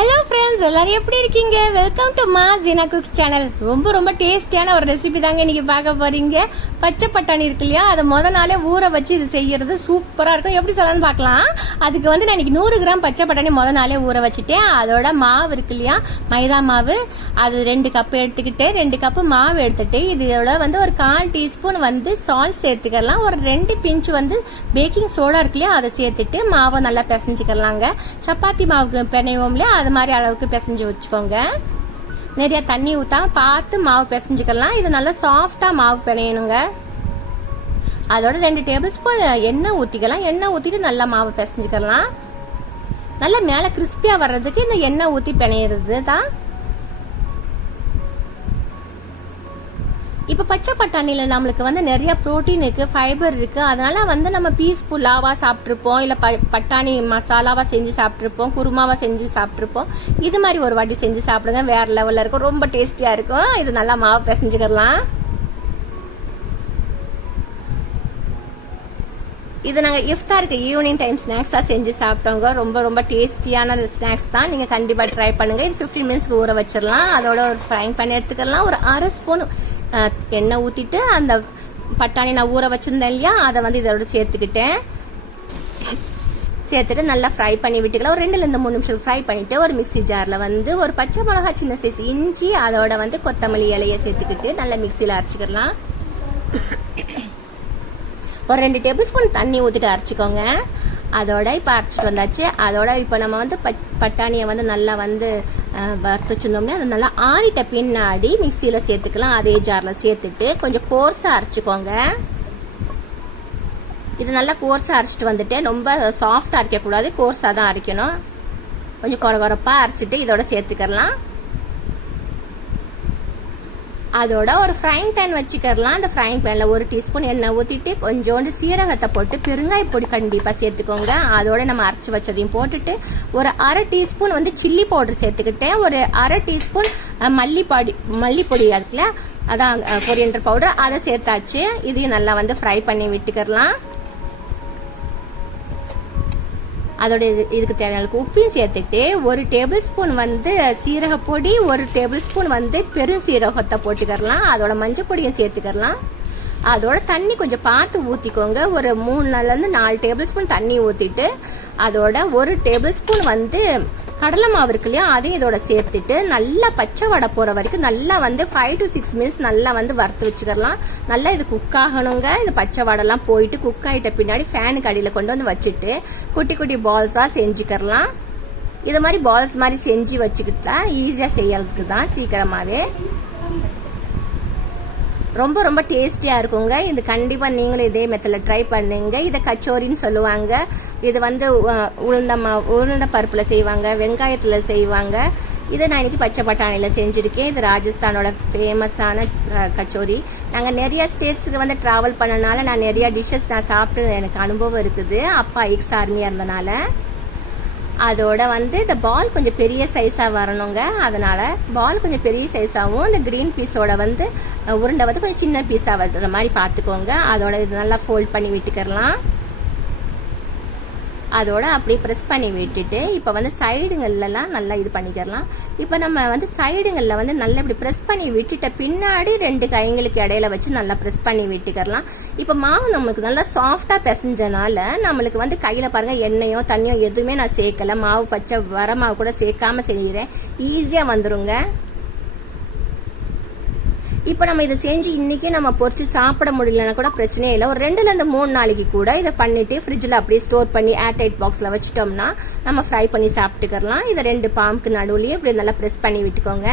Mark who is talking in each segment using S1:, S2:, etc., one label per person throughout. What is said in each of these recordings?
S1: Hello friends எல்லாரும் எப்படி இருக்கீங்க? வெல்கம் டு மா ஜீனா குக்ஸ் சேனல் ரொம்ப ரொம்ப டேஸ்டியான ஒரு ரெசிபி தாங்க இன்னைக்கு பார்க்க போறீங்க. பச்சை பட்டாணி இருக்கு இல்லையா? அதை முத நாளே ஊற வச்சு இது செய்யறது சூப்பராக இருக்கும். எப்படி சொல்லலாம்னு பார்க்கலாம். அதுக்கு வந்து நான் இன்னைக்கு நூறு கிராம் பச்சை பட்டாணி முத நாளே ஊற வச்சுட்டேன். அதோட மாவு இருக்கு இல்லையா? மைதா மாவு. அது ரெண்டு கப் எடுத்துக்கிட்டு ரெண்டு கப்பு மாவு எடுத்துட்டு இதோட வந்து ஒரு கால் டீஸ்பூன் வந்து சால்ட் சேர்த்துக்கலாம். ஒரு ரெண்டு பிஞ்ச் வந்து பேக்கிங் சோடா இருக்கு இல்லையா? அதை சேர்த்துட்டு மாவை நல்லா பிசைஞ்சிக்கலாங்க. சப்பாத்தி மாவுக்கு பிணைவோம் இல்லையா? அது மாதிரி அளவுக்கு பிசைஞ்சு வச்சுக்கோங்க. நிறைய தண்ணி ஊற்றாம பார்த்து மாவு பிசைஞ்சுக்கலாம். இது நல்லா சாஃப்டாக மாவு பிணையணுங்க. அதோட ரெண்டு டேபிள் ஸ்பூன் எண்ணெய் ஊற்றிக்கலாம் எண்ணெய் ஊற்றிட்டு நல்லா மாவு பிசைஞ்சுக்கலாம். நல்லா மேலே கிறிஸ்பியாக வர்றதுக்கு இந்த எண்ணெய் ஊற்றி பிணையிறது தான் இப்போ பச்சை பட்டாணியில் நம்மளுக்கு வந்து நிறைய ப்ரோட்டீன் இருக்குது ஃபைபர் இருக்குது அதனால் வந்து நம்ம பீஸ்ஃபுல்லாவாக சாப்பிட்ருப்போம் இல்லை ப பட்டாணி மசாலாவாக செஞ்சு சாப்பிட்ருப்போம் குருமாவாக செஞ்சு சாப்பிட்ருப்போம் இது மாதிரி ஒரு வாட்டி செஞ்சு சாப்பிடுங்க. வேறு லெவலில் இருக்கும். ரொம்ப டேஸ்டியாக இருக்கும். இது நல்லா மாவு பிசைஞ்சுக்கிடலாம். இது நாங்கள் இஃப்தாருக்கு ஈவினிங் டைம் ஸ்நாக்ஸாக செஞ்சு சாப்பிட்டோங்க ரொம்ப ரொம்ப டேஸ்டியான ஸ்நாக்ஸ் தான். நீங்கள் கண்டிப்பாக ட்ரை பண்ணுங்கள் இது ஃபிஃப்டீன் மினிட்ஸ்க்கு ஊற வச்சிடலாம். அதோட ஒரு ஃப்ரைங் பண்ணி எடுத்துக்கலாம். ஒரு அரை ஸ்பூன் எண்ணெய் ஊற்றிட்டு அந்த பட்டாணி நான் ஊற வச்சுருந்தேன் இல்லையா அதை வந்து இதோட சேர்த்துக்கிட்டேன். சேர்த்துட்டு நல்லா ஃப்ரை பண்ணி விட்டுக்கலாம். ஒரு ரெண்டுலேருந்து மூணு நிமிஷம் ஃப்ரை பண்ணிவிட்டு ஒரு மிக்ஸி ஜாரில் வந்து ஒரு பச்சை மிளகா சின்ன சைஸ் இஞ்சி அதோட வந்து கொத்தமல்லி இலையை சேர்த்துக்கிட்டு நல்லா மிக்சியில் அரைச்சிக்கலாம். ஒரு ரெண்டு டேபிள் ஸ்பூன் தண்ணி ஊற்றிட்டு அரைச்சிக்கோங்க. அதோட இப்போ அரைச்சிட்டு வந்தாச்சு. அதோட இப்போ நம்ம வந்து பச் பட்டாணியை வந்து நல்லா வந்து வறுத்து வச்சுருந்தோம்னா அது நல்லா ஆறிட்ட பின்னாடி மிக்சியில் சேர்த்துக்கலாம். அதே ஜாரில் சேர்த்துட்டு கொஞ்சம் கோர்ஸாக அரைச்சிக்கோங்க. இது நல்லா கோர்ஸாக அரைச்சிட்டு வந்துட்டு ரொம்ப சாஃப்டாக அரைக்கக்கூடாது. கோர்ஸாக தான் அரைக்கணும். கொஞ்சம் குறை குறப்பாக அரைச்சிட்டு இதோட சேர்த்துக்கலாம். அதோட ஒரு ஃப்ரைங் பேன் வச்சுக்கலாம் அந்த ஃப்ரைங் பேனில் ஒரு டீஸ்பூன் எண்ணெய் ஊற்றிட்டு கொஞ்சோண்டு சீரகத்தை போட்டு பெருங்காய பொடி கண்டிப்பாக சேர்த்துக்கோங்க. அதோட நம்ம அரைச்சி வச்சதையும் போட்டுட்டு ஒரு அரை டீஸ்பூன் வந்து சில்லி பவுடர் சேர்த்துக்கிட்டேன். ஒரு அரை டீஸ்பூன் மல்லிப்பாடி மல்லிப்பொடி இருக்குல்ல அதான் கொரியண்டர் பவுடர் அதை சேர்த்தாச்சு. இதையும் நல்லா வந்து ஃப்ரை பண்ணி விட்டுக்கிறலாம். அதோட இது- இதுக்கு தேவையான அளவுக்கு உப்பையும் சேர்த்துட்டு ஒரு டேபிள் ஸ்பூன் வந்து சீரக பொடி ஒரு டேபிள் ஸ்பூன் வந்து பெரும் சீரகத்தை போட்டுக்கறலாம். அதோட மஞ்சள் பொடியும் சேர்த்துக்கிறலாம். அதோட தண்ணி கொஞ்சம் பார்த்து ஊற்றிக்கோங்க ஒரு மூணு நாள்லேருந்து நாலு டேபிள் ஸ்பூன் தண்ணி ஊற்றிட்டு அதோட ஒரு டேபிள் ஸ்பூன் வந்து கடலை மாவு இருக்கு இல்லையா அதையும் இதோட சேர்த்துட்டு நல்லா பச்சை வடை போகிற வரைக்கும் நல்லா வந்து ஃபைவ் டு சிக்ஸ் மினிட்ஸ் நல்லா வந்து வறுத்து வச்சுக்கலாம். நல்லா இது குக் ஆகணுங்க. இது பச்சை வடைலாம் போயிட்டு குக் ஆகிட்ட பின்னாடி ஃபேனுக்கு அடியில் கொண்டு வந்து வச்சுட்டு குட்டி குட்டி பால்ஸாக செஞ்சுக்கிறலாம். இது மாதிரி பால்ஸ் மாதிரி செஞ்சு வச்சுக்கிட்டா ஈஸியாக செய்யறதுக்கு தான் சீக்கிரமாகவே ரொம்ப ரொம்ப டேஸ்டியாக இருக்குங்க. இது கண்டிப்பாக நீங்களும் இதே மெத்தில் ட்ரை பண்ணுங்க. இதை கச்சோரின்னு சொல்லுவாங்க. இது வந்து உளுந்த மா உளுந்த பருப்பில் செய்வாங்க வெங்காயத்தில் செய்வாங்க. இதை நான் இன்னைக்கு பச்சை பட்டாணியில் செஞ்சுருக்கேன். இது ராஜஸ்தானோட ஃபேமஸான கச்சோரி. நாங்கள் நிறைய ஸ்டேட்ஸுக்கு வந்து ட்ராவல் பண்ணனால நான் நிறையா டிஷ்ஷஸ் நான் சாப்பிட்டு எனக்கு அனுபவம் இருக்குது. அப்பா எக்ஸ் ஆர்மியாக இருந்தனால. அதோட வந்து இந்த பால் கொஞ்சம் பெரிய சைஸாக வரணுங்க. அதனால் பால் கொஞ்சம் பெரிய சைஸாகவும் இந்த க்ரீன் பீஸோட வந்து உருண்டை வந்து கொஞ்சம் சின்ன பீஸாக வர்ற மாதிரி பார்த்துக்கோங்க. அதோட இது நல்லா ஃபோல்ட் பண்ணி விட்டுக்கிறலாம். அதோட அப்படியே ப்ரெஸ் பண்ணி விட்டுட்டு இப்போ வந்து சைடுங்கள்லாம் நல்லா இது பண்ணிக்கிறலாம் இப்போ நம்ம வந்து சைடுங்களில் வந்து நல்லா இப்படி ப்ரெஸ் பண்ணி விட்டுட்ட பின்னாடி ரெண்டு கைங்களுக்கு இடையில வச்சு நல்லா ப்ரெஸ் பண்ணி விட்டுக்கிறலாம் இப்போ மாவு நமக்கு நல்லா சாஃப்டாக பிசைஞ்சனால நம்மளுக்கு வந்து கையில் பாருங்கள் எண்ணெயோ தண்ணியோ எதுவுமே நான் சேர்க்கல. மாவு பச்சை வர மாவு கூட சேர்க்காம செய்கிறேன் ஈஸியாக வந்துருங்க. இப்போ நம்ம இதை செஞ்சு இன்னைக்கே நம்ம பொறிச்சு சாப்பிட முடியலன்னா கூட பிரச்சனையே இல்லை. ஒரு ரெண்டுலேருந்து மூணு நாளைக்கு கூட இதை பண்ணிட்டு ஃப்ரிட்ஜில் அப்படியே ஸ்டோர் பண்ணி ஏர்டைட் பாக்ஸில் வச்சுட்டோம்னா நம்ம ஃப்ரை பண்ணி சாப்பிட்டுக்கலாம். இதை ரெண்டு பாம்புக்கு நடுவுலையே இப்படி நல்லா ப்ரெஸ் பண்ணி விட்டுக்கோங்க.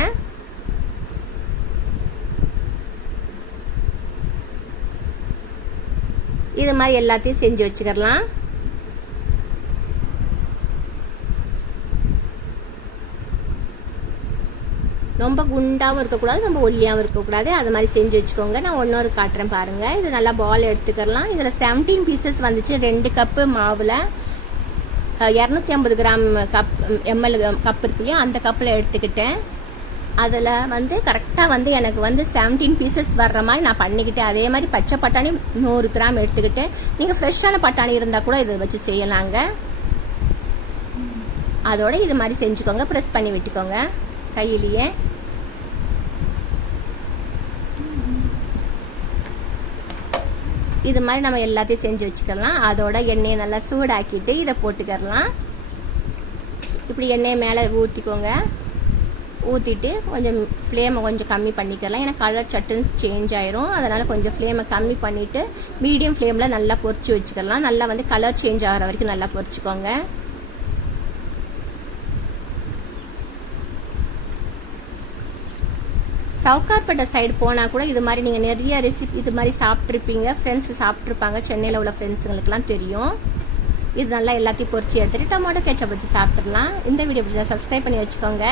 S1: இது மாதிரி எல்லாத்தையும் செஞ்சு வச்சுக்கலாம். ரொம்ப குண்டாகவும் இருக்கக்கூடாது ரொம்ப ஒல்லியாகவும் இருக்கக்கூடாது. அது மாதிரி செஞ்சு வச்சுக்கோங்க. நான் ஒன்றொரு காட்டுறேன் பாருங்கள் இது நல்லா பால் எடுத்துக்கலாம். இதில் செவன்டீன் பீசஸ் வந்துச்சு. ரெண்டு கப்பு மாவில் இரநூத்தி ஐம்பது கிராம் கப் எம்எல் கப் இருக்கு இல்லையா அந்த கப்பில் எடுத்துக்கிட்டேன். அதில் வந்து கரெக்டாக வந்து எனக்கு வந்து செவன்டீன் பீசஸ் வர்ற மாதிரி நான் பண்ணிக்கிட்டேன். அதே மாதிரி பச்சை பட்டாணி நூறு கிராம் எடுத்துக்கிட்டேன். நீங்கள் ஃப்ரெஷ்ஷான பட்டாணி இருந்தால் கூட இதை வச்சு செய்யலாங்க. அதோட இது மாதிரி செஞ்சுக்கோங்க. ப்ரெஸ் பண்ணி விட்டுக்கோங்க. கையிலேயே. இது மாதிரி நம்ம எல்லாத்தையும் செஞ்சு வச்சுக்கலாம். அதோட எண்ணெயை நல்லா சூடாக்கிட்டு இதை போட்டுக்கறலாம். இப்படி எண்ணெயை மேலே ஊற்றிக்கோங்க ஊற்றிட்டு கொஞ்சம் ஃப்ளேமை கொஞ்சம் கம்மி பண்ணிக்கலாம் ஏன்னா கலர் சட்டுன்னு சேஞ்ச் ஆயிரும். அதனால் கொஞ்சம் ஃப்ளேமை கம்மி பண்ணிவிட்டு மீடியம் ஃப்ளேமில் நல்லா பொறிச்சு வச்சுக்கலாம். நல்லா வந்து கலர் சேஞ்ச் ஆகிற வரைக்கும் நல்லா பொறிச்சிக்கோங்க. சவுக்கார்பேட்டை சைடு போனால் கூட இது மாதிரி நீங்கள் நிறைய ரெசிபி இது மாதிரி சாப்பிட்ருப்பீங்க ஃப்ரெண்ட்ஸ் சாப்பிட்ருப்பாங்க சென்னையில் உள்ள ஃப்ரெண்ட்ஸுங்களுக்குலாம் தெரியும். இது நல்லா எல்லாத்தையும் பொறிச்சு எடுத்துகிட்டு டொமேட்டோ கேச்சப் வச்சு சாப்பிட்றலாம் இந்த வீடியோ பிடிச்சா சப்ஸ்கிரைப் பண்ணி வச்சுக்கோங்க.